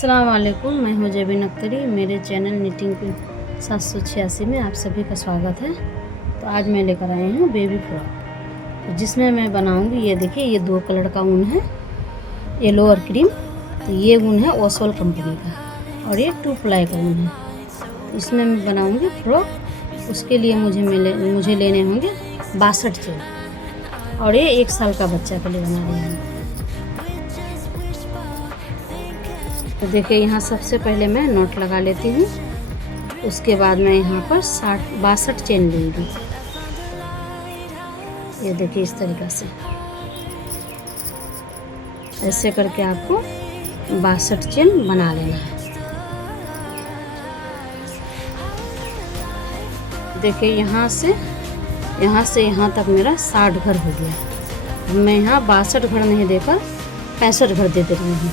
अस्सलाम वालेकुम, मैं हूँ ज़बीन अख्तरी। मेरे चैनल निटिंग पिन 786 में आप सभी का स्वागत है। तो आज मैं लेकर आई हूँ बेबी फ्रॉक, तो जिसमें मैं बनाऊँगी, ये देखिए, ये 2 कलर का ऊन है, येलो और क्रीम। तो ये ऊन है ओसवाल कंपनी का और ये 2 प्लाई का ऊन है। तो इसमें मैं बनाऊँगी फ्रॉक। उसके लिए मुझे लेने होंगे 62 चेन और ये 1 साल का बच्चा के लिए बना रही हूँ। तो देखिए, यहाँ सबसे पहले मैं नॉट लगा लेती हूँ। उसके बाद मैं यहाँ पर 62 चेन लूँगी। ये देखिए, इस तरीक़ा से ऐसे करके आपको 62 चेन बना लेना है। देखिए, यहाँ से यहाँ तक मेरा 60 घर हो गया। अब मैं यहाँ 62 घर नहीं देकर 65 घर दे रही हूँ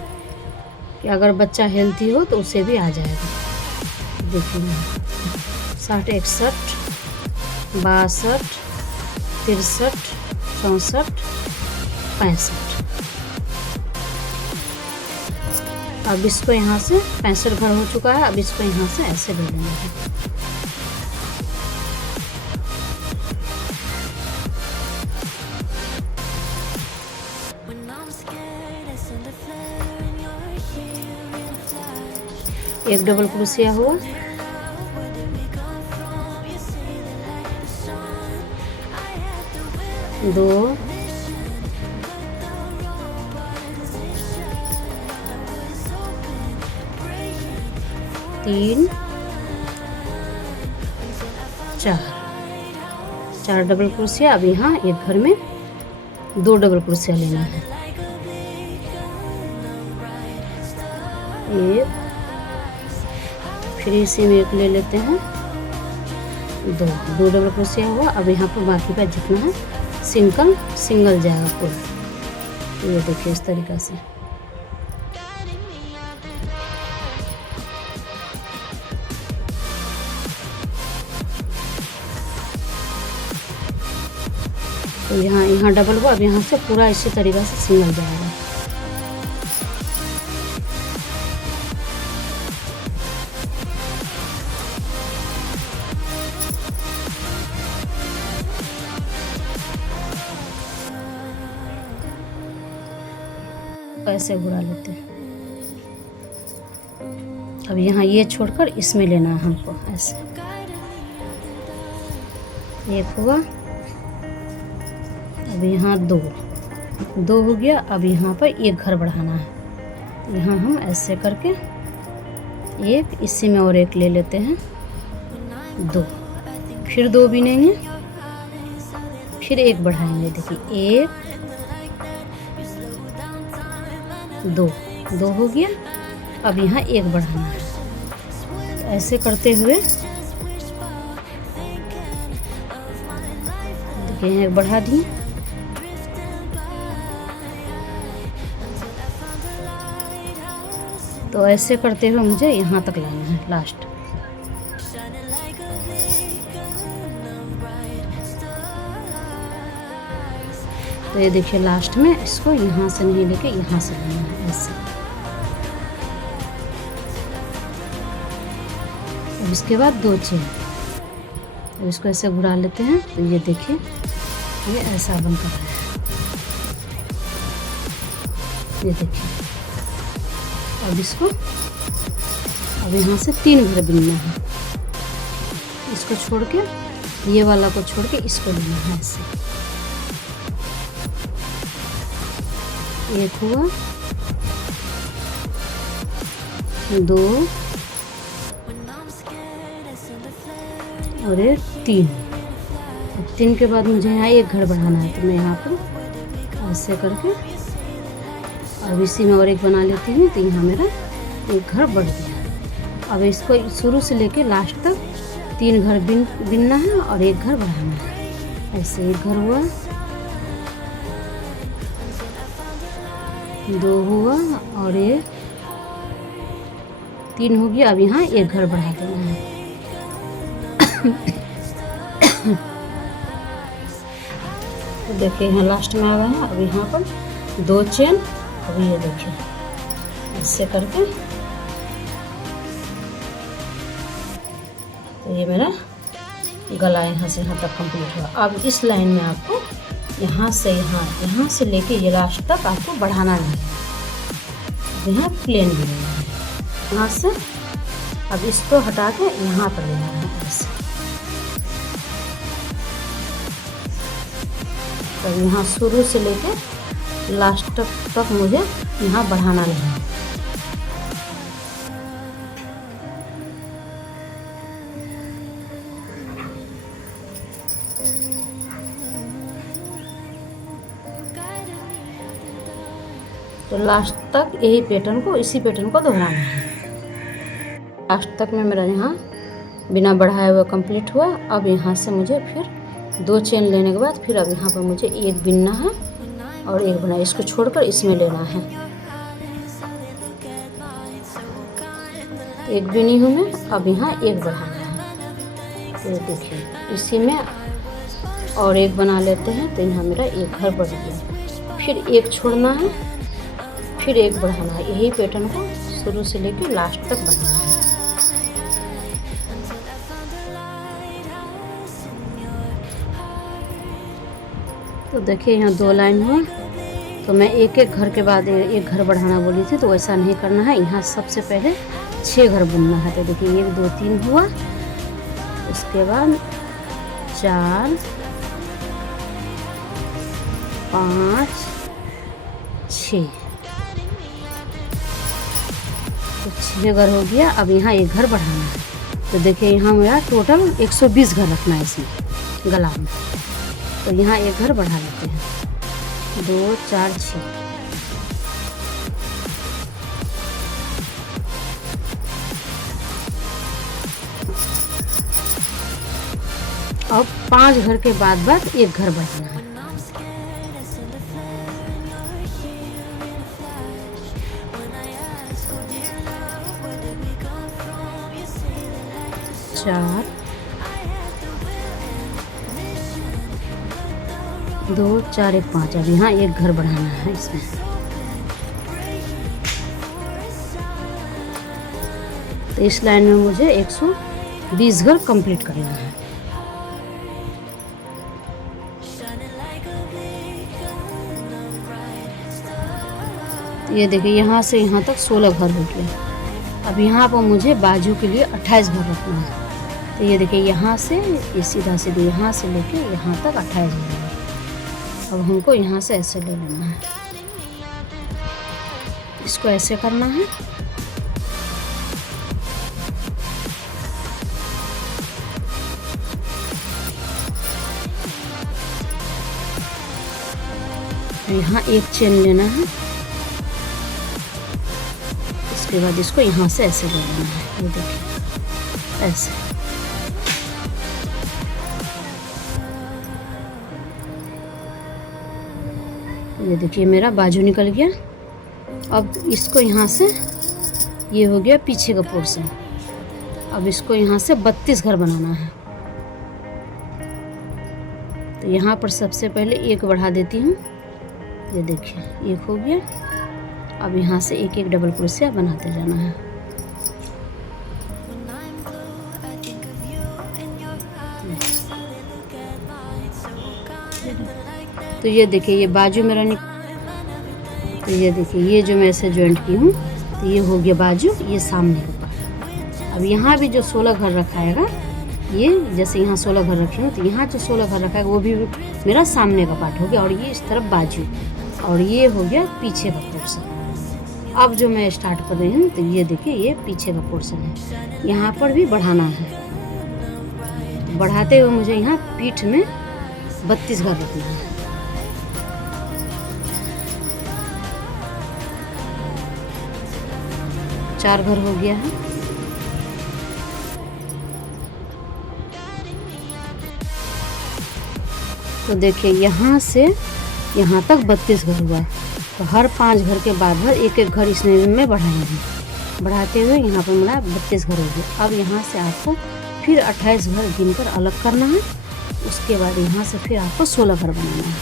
कि अगर बच्चा हेल्थी हो तो उसे भी आ जाएगा। देखिए, 60, 61, 62, 63, 64, 65। अब इसको यहाँ से 65 घर हो चुका है। अब इसको यहाँ से ऐसे ले लेना है। एक डबल क्रोशिया हुआ, दो, तीन, चार डबल क्रोशिया। अब यहाँ एक घर में 2 डबल क्रोशिया लेना है। एक, फिर इसी में एक ले लेते हैं, 2 डबल क्रोशिया हुआ। अब यहाँ पर बाकी का जितना है सिंगल जाएगा पूरा। ये देखिए, इस तरीक़ा से। तो यहाँ डबल हुआ। अब यहाँ से पूरा इसी तरीक़ा से सिंगल जाएगा। ऐसे घुरा लेते हैं। अब यहाँ ये छोड़कर इसमें लेना है हमको ऐसे। एक हुआ, अब यहाँ 2 हो गया। अब यहाँ पर एक घर बढ़ाना है। यहाँ हम ऐसे करके एक, इसी में और एक ले लेते हैं, 2, फिर 2 बिनेंगे, फिर एक बढ़ाएंगे। देखिए, 1, 2 हो गया। अब यहाँ एक बढ़ाना है। तो ऐसे करते हुए देखिए, एक बढ़ा दिए। तो ऐसे करते हुए मुझे यहाँ तक लाना है लास्ट। तो ये देखिए, लास्ट में इसको यहाँ से नहीं लेके यहाँ से लेना है ऐसे। अब इसके बाद 2 चेन। अब इसको ऐसे घुरा लेते हैं। तो ये देखिए, ये ऐसा बनकर है। ये देखिए, अब यहाँ से 3 घर बिनना है। इसको छोड़ के, ये वाला को छोड़ के इसको लेना है ऐसे। एक हुआ, 2 और एक 3। 3 के बाद मुझे यहाँ एक घर बढ़ाना है। तो मैं यहाँ पर ऐसे करके अब इसी में और एक बना लेती हूँ। तो यहाँ मेरा एक घर बढ़ गया। अब इसको शुरू से लेके लास्ट तक 3 घर बिनना है और एक घर बढ़ाना है। ऐसे एक घर हुआ, 2 हुआ और ये 3 हो गया। अब यहाँ एक घर बढ़ा देना है। तो देखिए, यहाँ लास्ट में आ गए हैं। अब यहाँ पर 2 चेन। अब ये देखिए, ऐसे करके तो ये मेरा गला यहाँ से यहाँ तक कंप्लीट हुआ। अब इस लाइन में आपको यहाँ से यहाँ से लेके ये लास्ट तक आपको बढ़ाना नहीं है। यहाँ प्लेन भी लेना है यहाँ से। अब इसको हटा के यहाँ पर लेना है ऐसे। तो यहाँ शुरू से लेके लास्ट तक मुझे यहाँ बढ़ाना नहीं है। तो लास्ट तक यही पैटर्न को, इसी पैटर्न को दोहराना है। लास्ट तक में मेरा यहाँ बिना बढ़ाए हुए कंप्लीट हुआ। अब यहाँ से मुझे फिर 2 चेन लेने के बाद फिर अब यहाँ पर मुझे एक बिनना है और एक बुना, इसको छोड़कर इसमें लेना है। एक बिनी हूँ मैं, अब यहाँ एक बढ़ाना है। तो देखिए इसी में और एक बना लेते हैं। तो यहाँ मेरा एक घर बढ़ गया, फिर एक छोड़ना है, फिर एक बढ़ाना है। यही पैटर्न को शुरू से लेकर लास्ट तक बनाना है। तो देखिए यहाँ 2 लाइन हुआ। तो मैं एक एक घर के बाद एक घर बढ़ाना बोली थी, तो वैसा नहीं करना है। यहाँ सबसे पहले 6 घर बुनना है। तो देखिए 1 2 3 हुआ, उसके बाद 4 5 6, तो 6 घर हो गया। अब यहाँ एक घर बढ़ाना है। तो देखिए यहाँ मेरा टोटल 120 घर रखना है इसमें गला में। तो यहाँ एक घर बढ़ा लेते हैं, 2 4 6। अब 5 घर के बाद एक घर बढ़ाना है। चार 2 4 1 5। अब यहाँ एक घर बढ़ाना है इसमें। तो इस लाइन में मुझे 120 घर कंप्लीट करना है। ये देखिए यहाँ से यहाँ तक 16 घर हो गया। अब यहाँ पर मुझे बाजू के लिए 28 घर रखना है। तो ये देखिए यहाँ से ये सीधा सीधे यहाँ से लेके यहाँ तक 28 घर है। अब हमको यहाँ से ऐसे ले लेना है, इसको ऐसे करना है। यहाँ एक चेन लेना है, इसके बाद इसको यहाँ से ऐसे ले लेना है। ये देखिए ऐसे। ये देखिए मेरा बाजू निकल गया। अब इसको यहाँ से, ये हो गया पीछे का पोर्शन। अब इसको यहाँ से 32 घर बनाना है। तो यहाँ पर सबसे पहले एक बढ़ा देती हूँ। ये देखिए एक हो गया। अब यहाँ से एक एक डबल क्रोशिया बनाते जाना है। तो ये देखिए ये बाजू मेरा तो ये देखिए ये जो मैं ऐसे जॉइंट की हूँ, तो ये हो गया बाजू, ये सामने का पार्ट। अब यहाँ भी जो 16 घर रखाएगा, ये जैसे यहाँ 16 घर रखे हूँ, तो यहाँ जो 16 घर रखा है वो भी मेरा सामने का पार्ट हो गया। और ये इस तरफ बाजू, और ये हो गया पीछे का पोर्शन। अब जो मैं स्टार्ट कर रही हूँ, तो ये देखिए ये पीछे का पोर्शन है। यहाँ पर भी बढ़ाना है। बढ़ाते हुए मुझे यहाँ पीठ में 32 घर रखना है। चार घर हो गया है। तो देखिए यहाँ से यहाँ तक 32 घर हुआ है। तो हर 5 घर के बाद एक एक घर इसमें में बढ़ाएंगे। बढ़ाते हुए यहाँ पर मेरा 32 घर हो गया। अब यहाँ से आपको फिर 28 घर गिनकर अलग करना है। उसके बाद यहाँ से फिर आपको 16 घर बनाना है।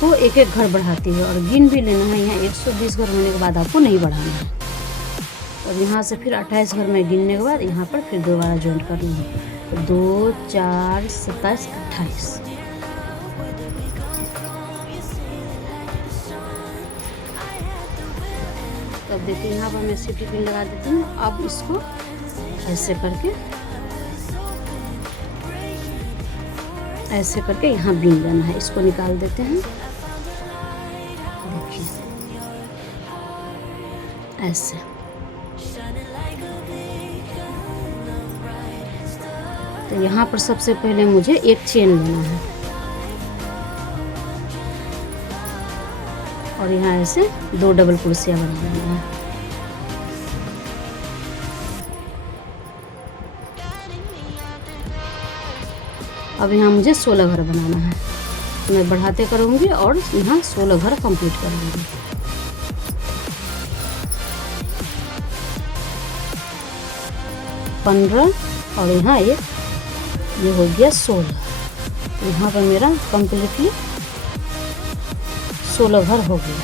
तो एक एक घर बढ़ाते हुए और गिन भी लेना है। यहाँ 120 घर होने के बाद आपको नहीं बढ़ाना है। और यहाँ से फिर 28 घर में गिनने के बाद यहाँ पर फिर दोबारा जॉइंट करना है। 2 4 27 28। तो अब देखिए यहाँ पर मैं सिटी पिन लगा देती हूँ। अब इसको ऐसे करके यहाँ बीन देना है। इसको निकाल देते हैं। देखिए ऐसे। तो यहाँ पर सबसे पहले मुझे एक चेन लेना है और यहाँ ऐसे 2 डबल क्रोशिया बना देना है। अब यहाँ मुझे 16 घर बनाना है। तो मैं बढ़ाते करूँगी और यहाँ 16 घर कंप्लीट करूँगी। पंद्रह और यहाँ एक, ये हो गया 16। यहाँ पर मेरा कम्प्लीटली 16 घर हो गया।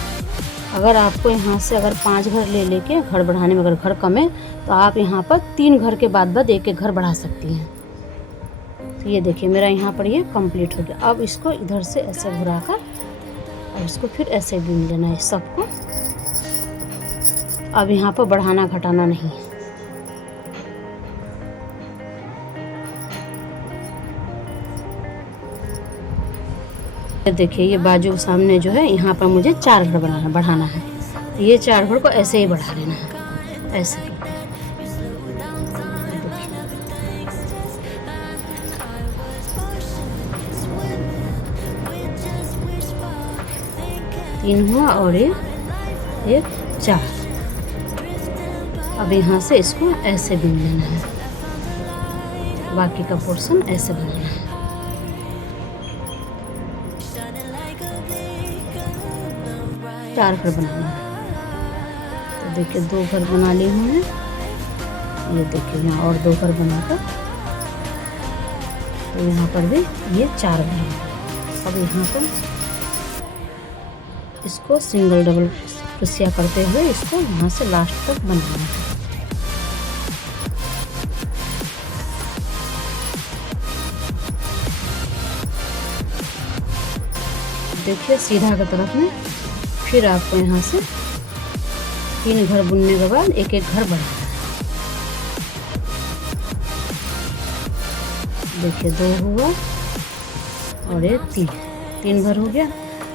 अगर आपको यहाँ से अगर 5 घर ले लेके घर बढ़ाने में अगर घर कम है तो आप यहाँ पर 3 घर के बाद एक एक घर बढ़ा सकती हैं। तो ये देखिए मेरा यहाँ पर ये कंप्लीट हो गया। अब इसको इधर से ऐसे घुरा कर और इसको फिर ऐसे बीन लेना है सबको। अब यहाँ पर बढ़ाना घटाना नहीं है। देखिए ये बाजू सामने जो है यहाँ पर मुझे 4 घर बढ़ाना है। तो ये 4 घर को ऐसे ही बढ़ा लेना है, ऐसे। तीन हुआ और एक 4। अब यहाँ से इसको ऐसे बीन लेना है। बाकी का पोर्शन ऐसे बनाना है। चार घर बनाना है। तो देखिए 2 घर बना लिए हुए हैं। ये देखिए यहाँ और 2 घर बनाकर तो यहाँ पर भी ये 4 घर है। अब यहाँ पर इसको सिंगल डबल क्रोशिया करते हुए इसको यहाँ से लास्ट तक बनाना है। देखिए सीधा की तरफ में फिर आपको यहाँ से 3 घर बुनने के बाद एक एक घर बढ़ाना है। देखिए 2 हुआ और एक 3 घर हो गया।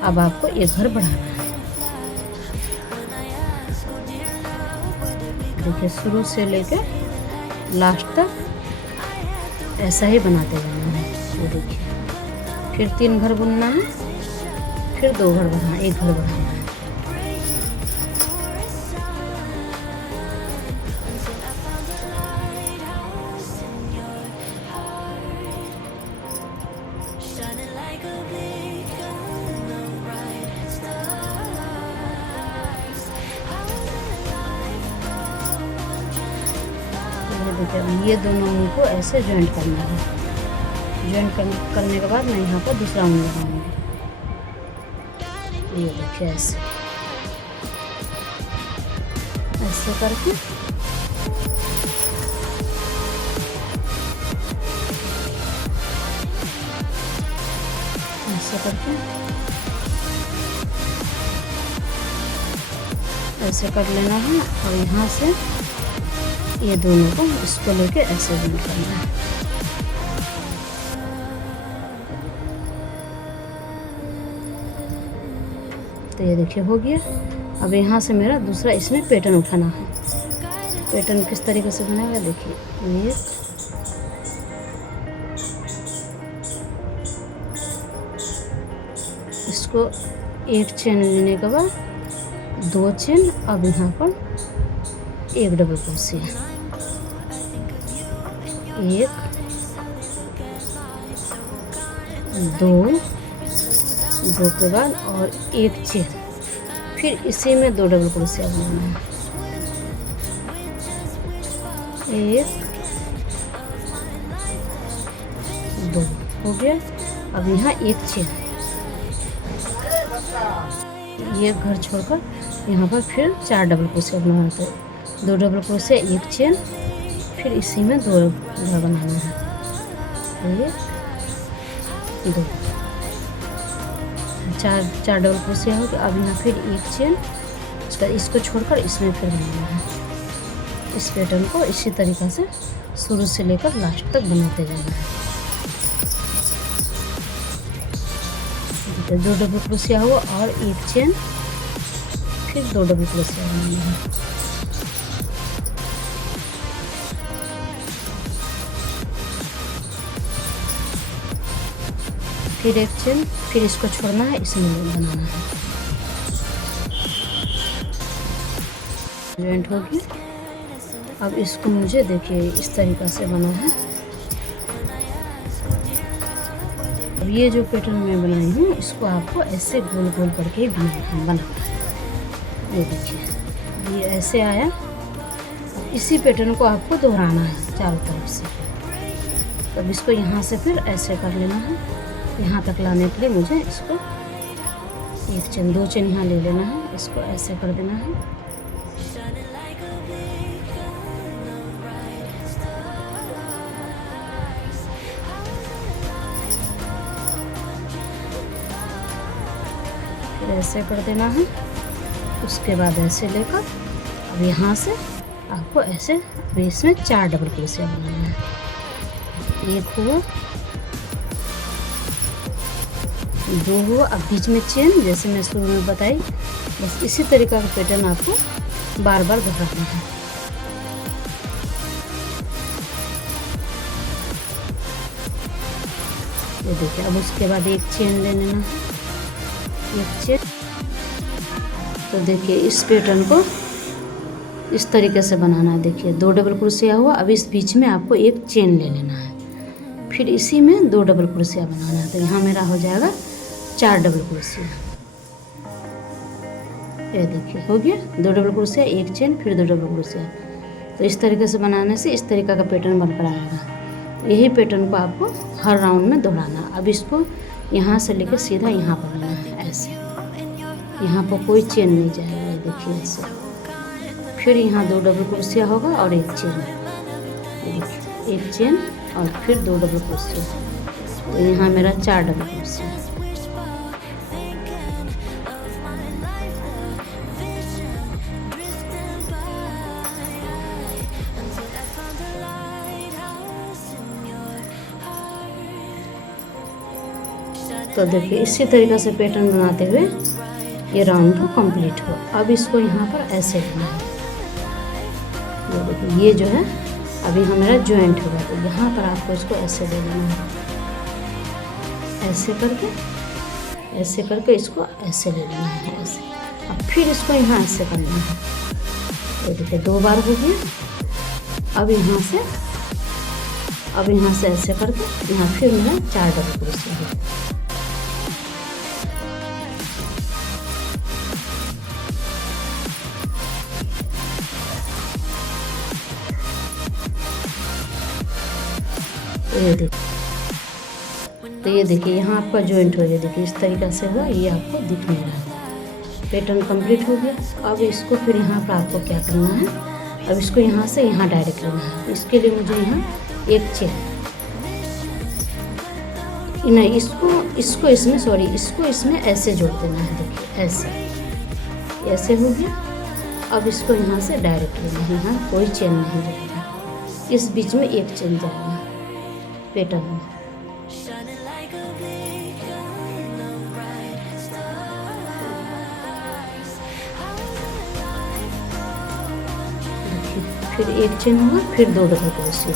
अब आपको एक घर बढ़ाना है। देखिए शुरू से लेकर लास्ट तक ऐसा ही बनाते जाना है। ये देखिए फिर 3 घर बुनना है, फिर 2 घर बनाना, एक घर बनाना है। देखिए ये दोनों ऊन को ऐसे जॉइंट करना है। जॉइंट करने के बाद मैं यहाँ पर दूसरा ऊन लगाऊंगी। ये देखिए ऐसे करके ऐसे कर लेना है और यहाँ से ये दोनों को इसको लेके ऐसे बंद करना है। तो ये देखिए हो गया। अब यहाँ से मेरा दूसरा इसमें पैटर्न उठाना है। पैटर्न किस तरीके से बनेगा देखिए। ये इसको एक चेन लेने के बाद 2 चेन। अब यहाँ पर एक डबल क्रोशिया, 1 2 के बाद और एक चेन। फिर इसी में 2 डबल क्रोशिया बनाना है। 1 2 हो गया। अब यहाँ एक चेन, ये घर छोड़कर यहाँ पर फिर 4 डबल क्रोशिया बनाना है। 2 डबल क्रोशिया, एक चेन, फिर इसी में 2 घर बनाना है। दो, चार डबल क्रोशिया हो गया। अब यहाँ फिर एक चेन, इसको छोड़कर इसमें फिर बनाना है। इस पैटर्न को इसी तरीक़ा से शुरू से लेकर लास्ट तक बनाते जाना है। दो डबल क्रोशिया हुआ और एक चेन, फिर दो डबल क्रोशिया बनाना है। फिर एक चेन, फिर इसको छोड़ना है, इसमें बनाना है। जॉइंट हो गया। अब इसको मुझे देखिए इस तरीक़ा से बना है। अब ये जो पैटर्न मैं बनाई हूँ इसको आपको ऐसे गोल गोल करके ही बनाना है। ये देखिए ये ऐसे आया। इसी पैटर्न को आपको दोहराना है चारों तरफ से। तब इसको यहाँ से फिर ऐसे कर लेना है। यहाँ तक लाने के लिए मुझे इसको एक चेन, दो चेन यहाँ ले लेना है। इसको ऐसे कर देना है। फिर ऐसे कर देना है। उसके बाद ऐसे लेकर अब यहाँ से आपको ऐसे इसमें चार डबल क्रोशिया बनाना है। एक हुआ, दो हुआ। अब बीच में चेन, जैसे मैं शुरू में बताई, बस इसी तरीक़ा का पैटर्न आपको बार बार दोहराना है। ये देखिए। अब उसके बाद एक चेन ले लेना है, एक चेन। तो देखिए इस पैटर्न को इस तरीके से बनाना है। देखिए दो डबल क्रोशिया हुआ। अब इस बीच में आपको एक चेन ले लेना है, फिर इसी में दो डबल क्रोशिया बनाना है। तो यहाँ मेरा हो जाएगा चार डबल क्रोशिया। ये देखिए हो गया, दो डबल क्रोशिया, एक चेन, फिर दो डबल क्रोशिया। तो इस तरीके से बनाने से इस तरीक़ा का पैटर्न बनकर आएगा। यही पैटर्न को आपको हर राउंड में दोहराना। अब इसको यहाँ से लेकर सीधा यहाँ पर लेना है ऐसे। यहाँ पर कोई चेन नहीं जाएगा। ये देखिए ऐसे। फिर यहाँ दो डबल क्रोशिया होगा और एक चेन। एक चेन और फिर दो डबल क्रोशिया। तो यहाँ मेरा चार डबल क्रोशिया। तो देखिए इसी तरीक़ा से पैटर्न बनाते हुए ये राउंड तो कंप्लीट हो। अब इसको यहाँ पर ऐसे लेना है। ये देखिए ये जो है अभी हमारा जॉइंट होगा। तो यहाँ पर आपको इसको ऐसे ले लेना है, ऐसे करके इसको ऐसे ले लेना है ऐसे। अब फिर इसको यहाँ ऐसे करना है। ये देखिए दो बार हो गया। अब यहाँ से ऐसे करके यहाँ फिर मेरा चार डबल क्रोशिया है। तो ये देखिए यहाँ आपका जॉइंट हो गया। देखिए इस तरीक़ा से हुआ, ये आपको दिख नहीं रहा है। पैटर्न कंप्लीट हो गया। अब इसको फिर यहाँ पर आपको क्या करना है, अब इसको यहाँ से यहाँ डायरेक्ट लेना है। इसके लिए मुझे यहाँ एक चेन, नहीं इसको इसमें ऐसे जोड़ देना है। देखिए ऐसे हो गया। अब इसको यहाँ से डायरेक्ट लेना है। यहाँ कोई चेन नहीं जाएगा, इस बीच में एक चेन जाएगा पैटर्न में। फिर एक चेन होगा, फिर दो डबल क्रोशिया।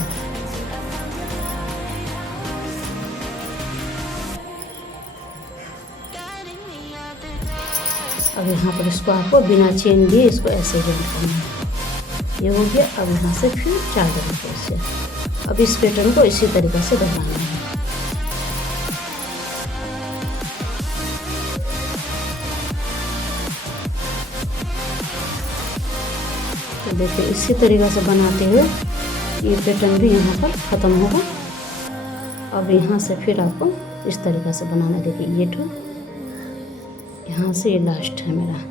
अब यहाँ पर इसको आपको बिना चेन लिए इसको ऐसे जॉइंट करना है। ये हो गया। अब यहाँ से फिर चार डबल क्रोशिया। अब इस पैटर्न को इसी तरीक़े से दोहराना है। तो देखिए इसी तरीक़े से बनाते हुए ये पैटर्न भी यहाँ पर ख़त्म होगा। अब यहाँ से फिर आपको इस तरीक़े से बनाना। देखिए ये तो यहाँ से ये लास्ट है मेरा।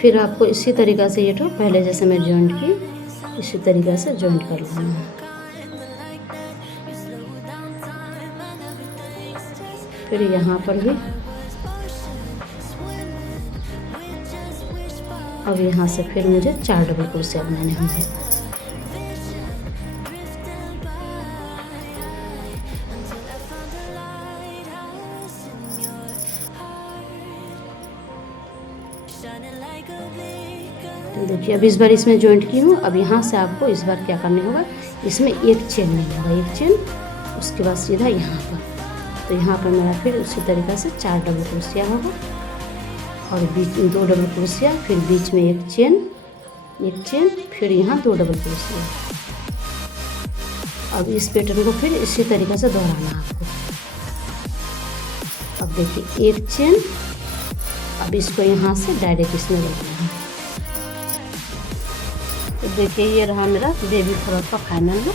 फिर आपको इसी तरीक़ा से ये तो पहले जैसे मैं जॉइंट की इसी तरीक़ा से जॉइंट कर लेना है। फिर यहाँ पर भी अब यहाँ से फिर मुझे 4 डबल क्रोशिया बनाने होंगे। तो देखिए अब इस बार इसमें जॉइंट की हूँ। अब यहाँ से आपको इस बार क्या करने होगा, इसमें एक चेन नहीं होगा, एक चेन, उसके बाद सीधा यहाँ पर। तो यहाँ पर मेरा फिर उसी तरीक़ा से 4 डबल क्रोशिया होगा और बीच में 2 डबल क्रोशिया, फिर बीच में एक चेन, फिर यहाँ 2 डबल क्रोशिया। अब इस पैटर्न को फिर इसी तरीक़े से दोहराना आपको। अब देखिए एक चेन, अब इसको यहाँ से डायरेक्ट इसमें लगाना है। तो देखिए ये रहा मेरा बेबी फ्रॉक का फाइनल लुक।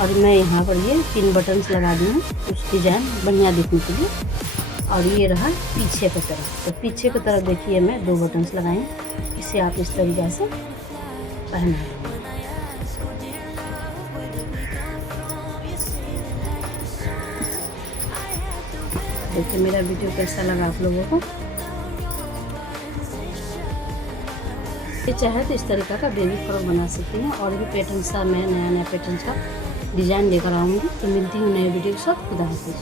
और मैं यहाँ पर ये 3 बटन्स लगा दी हूँ कुछ डिज़ाइन बढ़िया दिखने के लिए। और ये रहा पीछे की तरफ। तो पीछे की तरफ देखिए मैं 2 बटन्स लगाए हैं। इसे आप इस तरीक़े से पहना। देखिए मेरा वीडियो कैसा लगा आप लोगों को। ये चाहे तो इस तरीक़ा का बेबी फ्रॉक बना सकते हैं। और भी पैटर्न सा मैं नया पैटर्न का डिज़ाइन लेकर आऊँगी। तो मिलती हूँ नए वीडियो के साथ। खुदा हाफिज़।